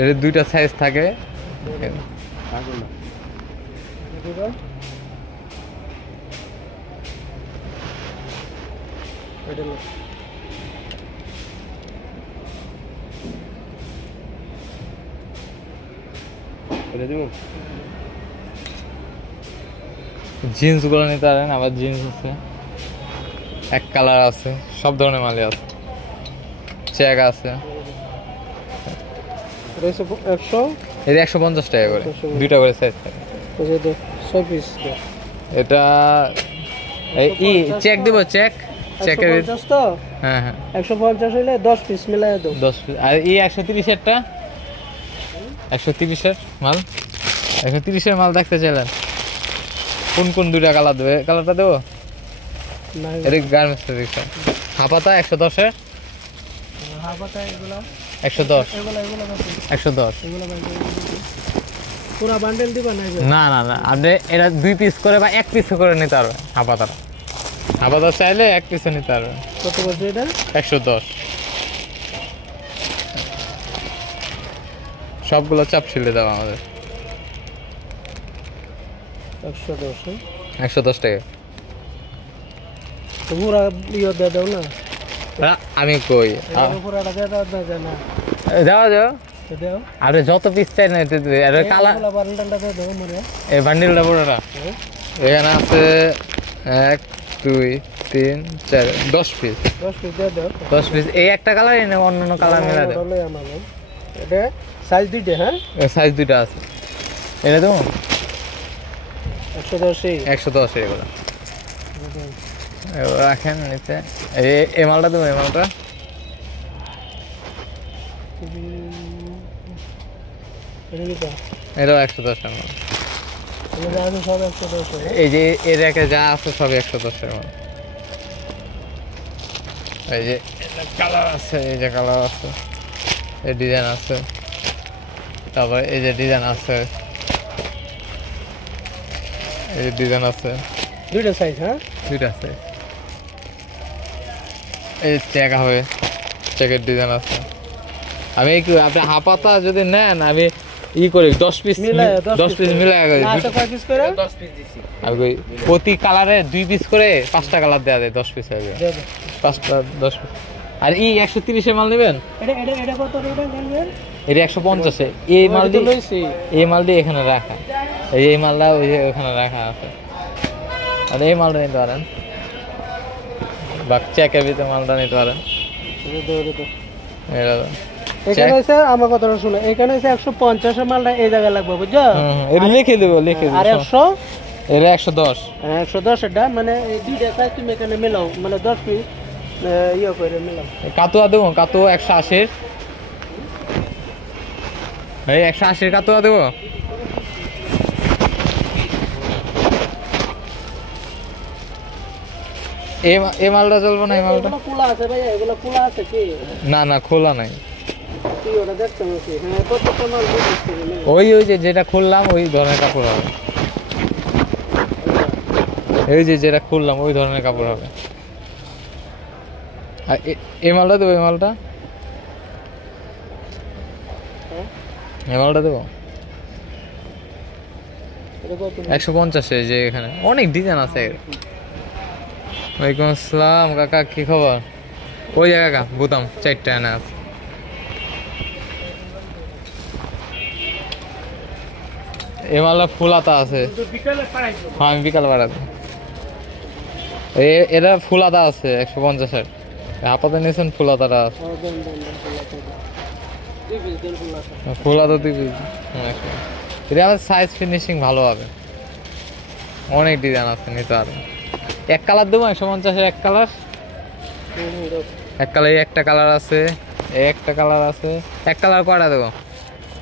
এর দুইটা সাইজ থাকে। জিন্স গুলো নিতে পারেন, আবার জিন্স আছে, এক কালার আছে, সব ধরনের মালই আছে, চেক আছে। এটা 150 টাকা করে, দুইটা করে সাইজ থাকে। এটা ই চেক দিব, চেক চেকের। হ্যাঁ হ্যাঁ 150 হইলে 10 পিস মিলাই দাও। 10 পিস। আর এই 130 এরটা 130 এর মাল, 130 এর মাল দেখতে চাইলেন? কোন কোন দুইটা কালার দেবে? কালারটা দেবো না, এটা গার্মেন্টস এর দিকটা। হাফাতা 110 এর, হাফাতা এগুলা 110, এগুলা 110। এগুলা পুরো বান্ডেল দিবা না? না না না, আপনি এটা 2 পিস করে বা 1 পিস করে নিতে পারবেন। হাফাতাটা হাফাতা চাইলে 1 পিসে নিতে পারবেন। কত বলছে এটা? 110। সবগুলো চাপ ছিলে দাও আমাদের। 110 টাকা। তো পুরা ইয়ে দিয়ে দাও না। আমি কই পুরাটা দিয়ে দাও না? যাও যাও, দাও। আরে যত পিস চাই না এটা কালার। বান্ডেলটা দিয়ে দাও মরে। এই বান্ডিলটা পুরোটা এখানে আছে 1 2 3 4 10 পিস। 10 পিস দিয়ে দাও। 10 পিস। এই একটা কালার এনে অন্য কালার মিলা দাও। এটা সাইজ দুইটা? হ্যাঁ সাইজ দুইটা আছে। এটা দেবো 110 এগুলো রাখেন নিচে। এই মালটা দেবো, এই মালটা এটাও 110 এর মাল। সব 110। এই যে এর একে যা আছে সব 110 এর মাল। এই যে কালার আছে, এই যে কালার আছে, এই ডিজাইন আছে, তারপরে এই যে ডিজাইন আছে, এই যে ডিজাইন আছে, দুইটা সাইজ। হ্যাঁ দুইটা আছে। এই চেক হবে, চেকের ডিজাইন আছে। আমি আপনি হাফাতা যদি নেন আমি ই করি 10 পিস মিলাই আমি প্রতি কালারে 2 পিস করে 5টা কালার দেওয়া যায়, 10 পিস হয়ে যায়। 5টা 10 পিস। আর এই 130 এর মাল নেবেন? এটা 150 এ। এই মালটি এখানে রাখা, এই মালটা ওই যে ওখানে রাখা আছে। আর এই মালটা নিতে পারেন, বা চেকের ভিতরে মালটা নিতে পারেন। এখানে হইছে আমার কথাটা শুনো, এখানে হইছে 150 এর মালটা এই জায়গায় লাগবে, বুঝছো? এটা লিখে দেব, লিখে দেব। আর 100 এটা 110। 110 এটা মানে এই দুইটা সাইজ তুমি এখানে মিলাও, মানে 10 পিস ইয়ে করে মিলাও। কাতুয়া দেবো, কাতুয়া 180 এর। এই 180 এর কাতুয়া দেবো। এই মালটা চলবো না? এই মালটা খোলা আছে ভাই, এগুলো খোলা আছে কি? না না খোলা নাই। কি ওটা দেখছো নাকি? হ্যাঁ প্রত্যেকটা মাল বুঝতে ওই যে যেটা খুললাম ওই ধরনের কাপড় হবে। এই যে যেটা খুললাম ওই ধরনের কাপড় হবে। আর এই মালটা দেবো, এই মালটা দেবো 150 এ। যে এখানে অনেক ডিজাইন আছে। ওয়ালাইকুম আসসালাম কাকা, কি খবর? ওই যে কাকা বোতাম 4টা এনে আছে। এই মালটা ফুলাতা আছে। হ্যাঁ আমি বিকালে পাঠাবো। এটা ফুলাতা আছে 150 এর। আপাতত নিয়েছেন ফুলাতাটা আছে। ফুলাতা 2 পিস। এটা আমার সাইজ ফিনিশিং ভালো হবে, অনেক ডিজাইন আছে নিতে পারবেন। এক কালার দেবো 150 এর। এক কালার একটা কালার আছে, একটা কালার আছে। এক কালার কয়টা দেবো?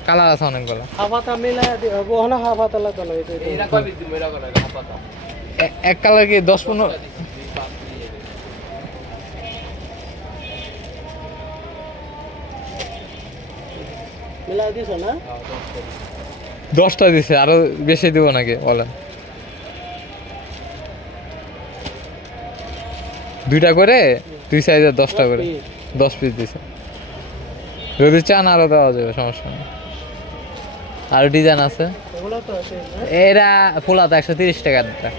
কালার আছে অনেকগুলো। হাফাতা মিলা দিও না, হাফাতা লাগবে না। এটা কয় পিস দিব? এটা কয় হাফাতা? এক কালার কি 10-15 মিলা দিছো না? 10টা দিছে, আরো বেশি দিব নাকি বলেন? 2টা করে 2 সাইজের 10টা করে 10 পিস দিছে। যদি চান আরো দেওয়া যাবে, সমস্যা নেই। আর ডিজাইন আছে ওগুলো তো আছে এরা ফুলাতা 130 টাকা একটা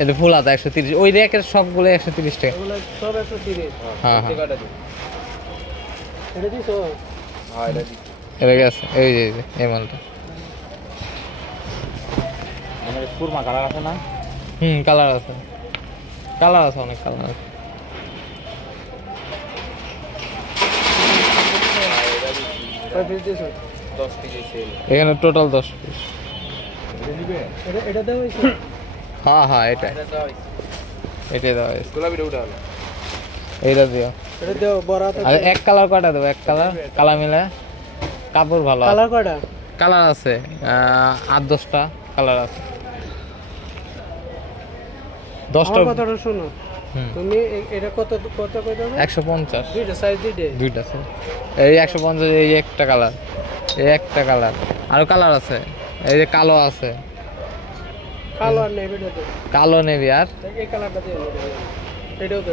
এটা ফুলাতা 130 ওই রেকের সবগুলো 130 টাকা ওগুলো সব 130 হ্যাঁ হ্যাঁ এটা দিছো এটা গেছে এই যে এই মালটা আমার সুরমা কালার আছে না কালার আছে অনেক কালার আছে কয় পিস দিছো 10 পিস সেল এখানে টোটাল 10 পিস এটা দেওয়া হয়েছে হ্যাঁ এটাই দেওয়া হয়েছে গোলাপিটা উঠা হলো এইটা দিও এটা দেও বড় আর এক কালার কয়টা দেবো এক কালার মিলে কাপড় ভালো কালার কয়টা কালার আছে 8-10টা কালার আছে 10টা আমার কথাটা শোনো তুমি এটা কত কত কত দেবে 150 দুইটা সাইজ দিতে দুইটা আছে এই 150 এই একটা কালার আরো কালার আছে এই যে কালো আছে কালো আর নেভি দিতে কালো নেবি আর এই কালারটা দিও এটাও তো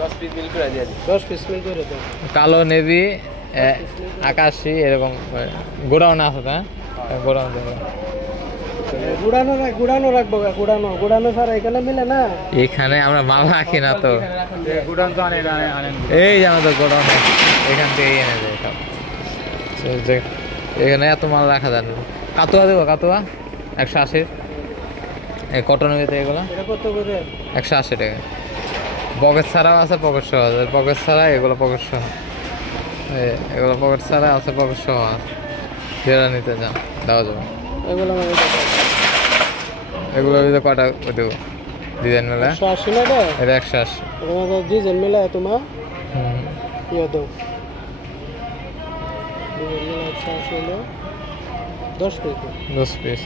10 পিস মিল করে দিয়ে দিই 10 পিস মিল করে দাও কালো নেবি আকাশি এরকম গোডাউন আছে হ্যাঁ গোডাউন গুড়ানো রাখবো গুড়ানো ছাড়া এখানে মিলে না এখানে আমরা মাল রাখি না তো গুডান তো আনেন এই যে আমাদের গোডাউন এখান থেকে এনে দেয় সব এখানে এত মাল রাখা যায় না কাতুয়া দেবো 180 এই কটনের ভিতরে এগুলো এটা কত করে 180 টাকা পকেট ছাড়াও আছে পকেট সহ পকেট ছাড়া এগুলো পকেট সহ এগুলো পকেট ছাড়া আছে পকেট সহ আছে যেটা নিতে চান দেওয়া যাবে এগুলো মানে এগুলোর ভিতরে কটা দেবো ডিজাইন মেলা 180 না এটা 180 তোমার ডিজাইন মিলে তোমার ইয়ে দাও ডিজাইন মিলে 180 হলো 10 পিস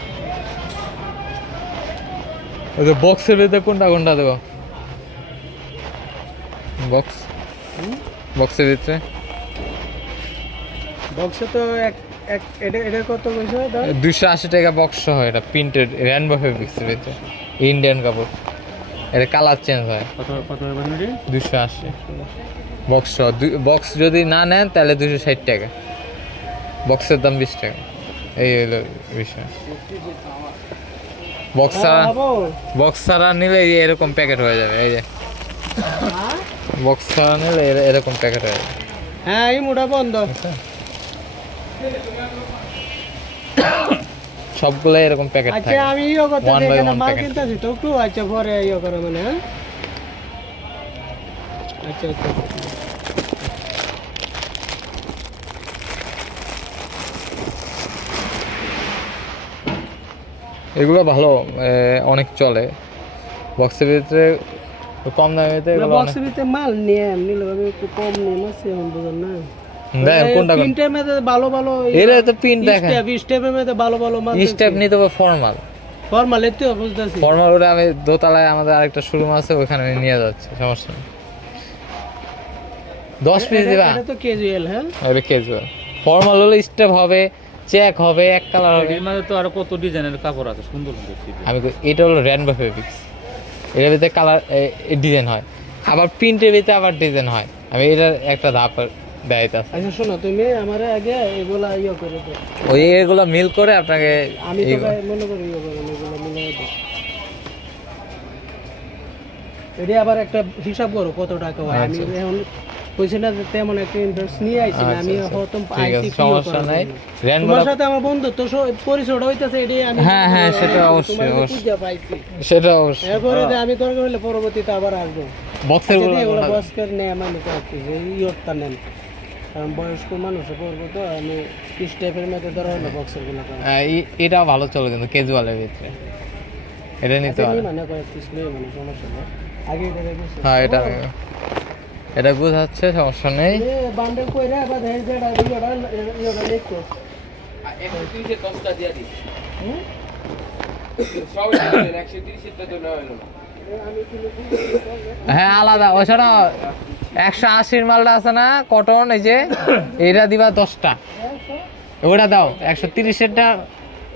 ওই যে বক্সের ভিতরে কোনটা দেবো বক্সের ভিতরে বক্সে তো এটা কত কইছো দাম 280 টাকা বক্স সহ এটা প্রিন্টেড রেনবো ফেব্রিক্সের ভিতরে ইন্ডিয়ান কাপড় এটা কালার চেঞ্জ হয় কত বানাড়ি 280 বক্স বক্স যদি না নেন তাহলে 260 টাকা বক্সের দাম 20 টাকা এই হলো বিষয় বক্স ছাড়া নিলে এরকম প্যাকেট হয়ে যাবে এই যে বক্স ছাড়া নিলে এরকম প্যাকেট হয়ে যাবে হ্যাঁ এই মোটা বন্ধ সবগুলো এরকম প্যাকেট থাকে আচ্ছা আমি ইও করতে One by এখানে one মাল packet. কিনতেছি তো একটু আচ্ছা পরে ইও করে মানে হ্যাঁ আচ্ছা এগুলো ভালো অনেক চলে বক্সের ভিতরে কম দামের ভিতরে এগুলো অনেক বক্সের ভিতরে মাল নিয়ে নিলে আমি একটু কম নিয়ে মাসে এখন বুঝুন না দেখেন কোনটা প্রিন্টের মধ্যে ভালো ভালো এরা তো প্রিন্ট দেখেন স্টেপের মধ্যে ভালো ভালো মাল স্টেপ নিতে হবে ফর্মাল ফর্মাল এত বুঝতেছি ফর্মাল ওটা আমি দোতলায় আমাদের আরেকটা শোরুম আছে ওখানে আমি নিয়ে যাচ্ছি সমস্যা নেই 10 পিস দিবা এটা তো ক্যাজুয়াল হ্যাঁ ওটা ক্যাজুয়াল ফর্মাল হলে স্টেপ হবে চেক হবে এক কালার হবে এর মধ্যে তো আরো কত ডিজাইনের কাপড় আছে সুন্দর আমি এটা হলো রেনবো ফেব্রিক্স এর ভিতরে কালার ডিজাইন হয় আবার প্রিন্টের ভিতরে আবার ডিজাইন হয় আমি এটার একটা ধাপ দেখাইতেছি আচ্ছা শোনো তুমি আমার আগে এগুলা ইয়ে করে দাও ওই এগুলো মিল করে আপনাকে আমি তো ভাই মনে করি ইয়ে করে এগুলো মিলাই দাও এটা আবার একটা হিসাব করো কত টাকা হয় আমি এখন কইছি না যে তেমন একটা ইন্টারেস্ট নিয়ে আইছি না আমি হয়তো আইছি সমস্যা নাই রেনবো তোমার সাথে আমার বন্ধু তো পরিচয়টা হইতাছে এটাই আমি হ্যাঁ সেটা অবশ্যই খুঁজে পাইছি সেটা অবশ্যই এরপরে যে আমি দরকার হলে পরবর্তীতে আবার আসবো বক্সের যদি এগুলো বয়স্কের নেই আমার নিতে আসছি যে ইয়রটা নেন কারণ বয়স্ক মানুষে পড়বো তো আমি স্টেপের মধ্যে ধরা হলো বক্সের গুলো এটা ভালো চলে কিন্তু ক্যাজুয়ালের ভিতরে এটা নিতে পারে মানে কয়েক পিস নেই মানে সমস্যা নেই আগে এটা দেখেছি হ্যাঁ এটা বুঝাচ্ছে সমস্যা নেই বান্ডেল কইরা বা ধের যেটা ইয়োটা লিখো এখন 10টা দিয়ে দিই সব 130 টা তো না হলো হ্যাঁ আলাদা ওছাড়া 180 মালটা আছে না কটন এই যে এটা দিবা 10টা ওটা দাও 130 এরটা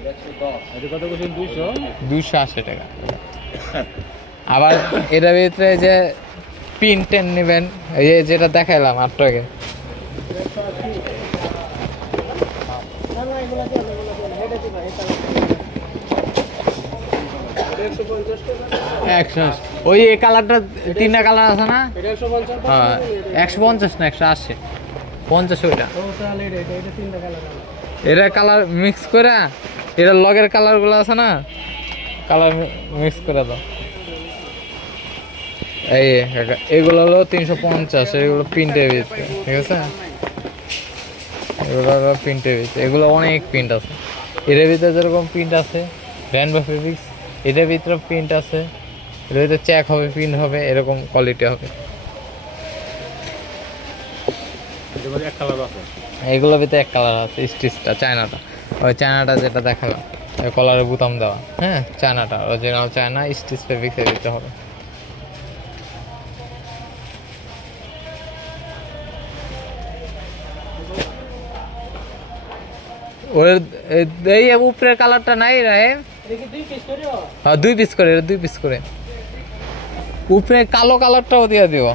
110 এটা কত কইছেন 200 280 টাকা আবার এটার ভিতরে যে পিন টেন নেবেন, এই যে যেটা দেখাইলাম 8 টাকা। ওই এই কালারটা 3টা কালার আছে না? হ্যাঁ 150 না 180, 50 ওইটা। এটা কালার মিক্স করে, এটা লগের কালার গুলো আছে না, কালার মিক্স করে দাও। এইগুলো হলো 350, এগুলো প্রিন্টের ভিতরে, ঠিক আছে? এগুলো হলো প্রিন্টের ভিতরে, এগুলো অনেক প্রিন্ট আছে। এর ভিতরে যেরকম প্রিন্ট আছে রেনবো ফেব্রিক্স, এটার ভিতরে প্রিন্ট আছে, এর ভিতরে চেক হবে, প্রিন্ট হবে, এরকম কোয়ালিটি হবে। এগুলোর ভিতরে এক কালার আছে, স্টিচটা চায়নাটা, ওই চায়নাটা যেটা দেখালাম কলারের বোতাম দেওয়া, হ্যাঁ চায়নাটা অরিজিনাল চায়না স্টিচ ফেব্রিক্সের ভিতরে হবে। ওর এই উপরের কালারটা নাই রে, হ্যাঁ 2 পিস করে, 2 পিস করে। উপরে কালো কালারটাও দিয়ে দিও।